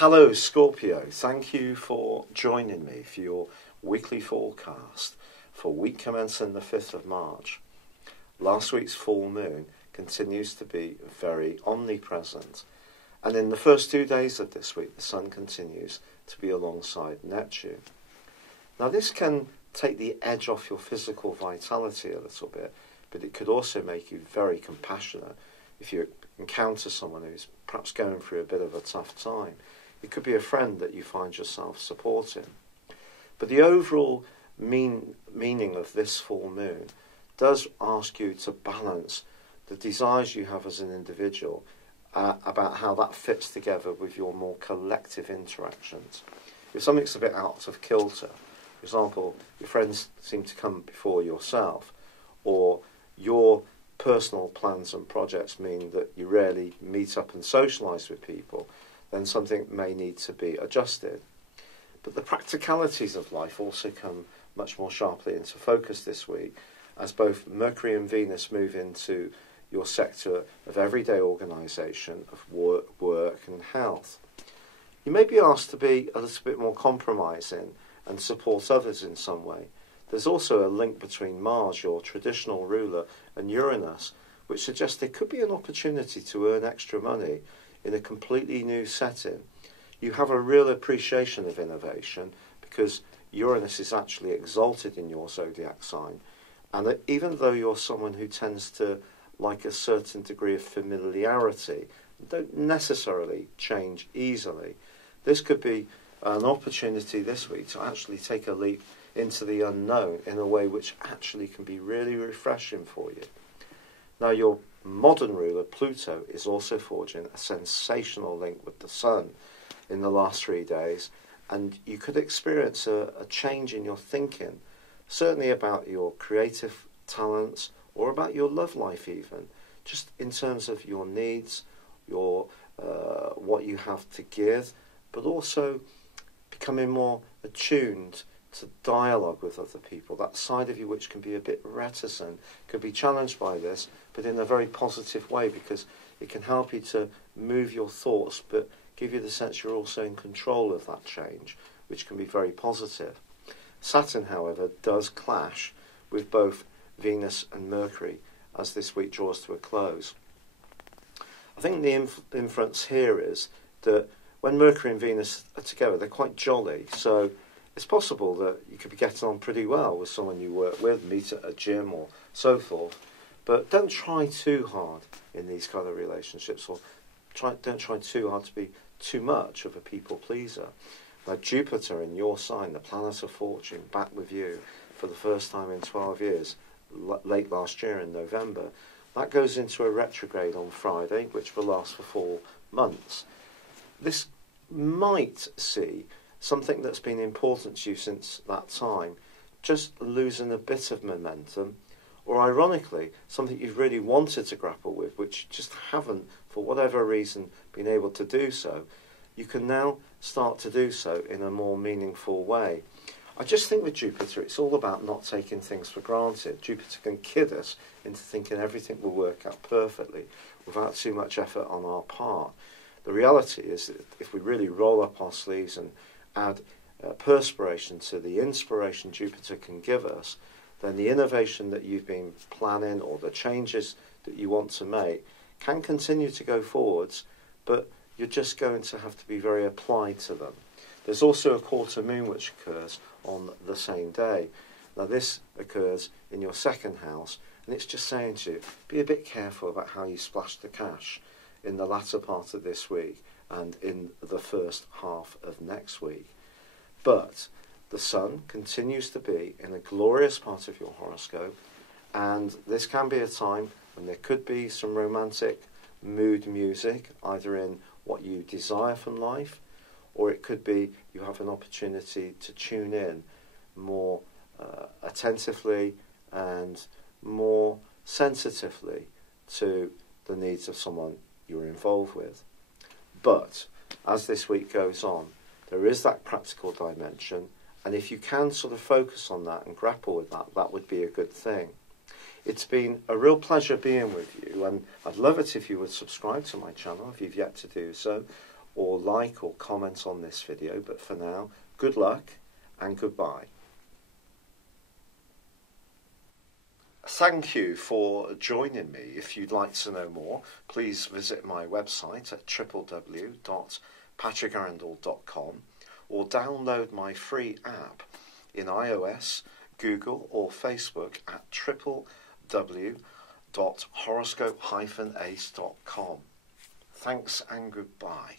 Hello Scorpio, thank you for joining me for your weekly forecast for week commencing the 5th of March. Last week's full moon continues to be very omnipresent, and in the first 2 days of this week the Sun continues to be alongside Neptune. Now this can take the edge off your physical vitality a little bit, but it could also make you very compassionate if you encounter someone who's perhaps going through a bit of a tough time. It could be a friend that you find yourself supporting. But the overall meaning of this full moon does ask you to balance the desires you have as an individual about how that fits together with your more collective interactions. If something's a bit out of kilter, for example, your friends seem to come before yourself, or your personal plans and projects mean that you rarely meet up and socialise with people, then something may need to be adjusted. But the practicalities of life also come much more sharply into focus this week, as both Mercury and Venus move into your sector of everyday organisation, of work and health. You may be asked to be a little bit more compromising and support others in some way. There's also a link between Mars, your traditional ruler, and Uranus, which suggests there could be an opportunity to earn extra money in a completely new setting. You have a real appreciation of innovation because Uranus is actually exalted in your zodiac sign, and that even though you're someone who tends to like a certain degree of familiarity, don't necessarily change easily, this could be an opportunity this week to actually take a leap into the unknown in a way which actually can be really refreshing for you. Now, your modern ruler, Pluto, is also forging a sensational link with the Sun in the last 3 days, and you could experience a change in your thinking, certainly about your creative talents or about your love life even, just in terms of your needs, your what you have to give, but also becoming more attuned to dialogue with other people. That side of you which can be a bit reticent could be challenged by this, but in a very positive way, because it can help you to move your thoughts but give you the sense you're also in control of that change, which can be very positive. Saturn, however, does clash with both Venus and Mercury as this week draws to a close. I think the inference here is that when Mercury and Venus are together, they're quite jolly, so it's possible that you could be getting on pretty well with someone you work with, meet at a gym or so forth. But don't try too hard in these kind of relationships, or don't try too hard to be too much of a people pleaser. Now, Jupiter in your sign, the planet of fortune, back with you for the first time in 12 years, late last year in November, that goes into a retrograde on Friday, which will last for 4 months. This might see something that's been important to you since that time just losing a bit of momentum, or ironically, something you've really wanted to grapple with, which just haven't, for whatever reason, been able to do so. You can now start to do so in a more meaningful way. I just think with Jupiter, it's all about not taking things for granted. Jupiter can kid us into thinking everything will work out perfectly without too much effort on our part. The reality is that if we really roll up our sleeves and add perspiration to the inspiration Jupiter can give us, then the innovation that you've been planning or the changes that you want to make can continue to go forwards, but you're just going to have to be very applied to them. There's also a quarter moon which occurs on the same day. Now this occurs in your second house, and it's just saying to you, be a bit careful about how you splash the cash in the latter part of this week and in the first half of next week. But the Sun continues to be in a glorious part of your horoscope, and this can be a time when there could be some romantic mood music, either in what you desire from life, or it could be you have an opportunity to tune in more attentively and more sensitively to the needs of someone you're involved with. But as this week goes on, there is that practical dimension, and if you can sort of focus on that and grapple with that, that would be a good thing. It's been a real pleasure being with you, and I'd love it if you would subscribe to my channel if you've yet to do so, or like or comment on this video. But for now, good luck and goodbye. Thank you for joining me. If you'd like to know more, please visit my website at www.patrickarundell.com or download my free app in iOS, Google or Facebook at www.horoscope-ace.com. Thanks and goodbye.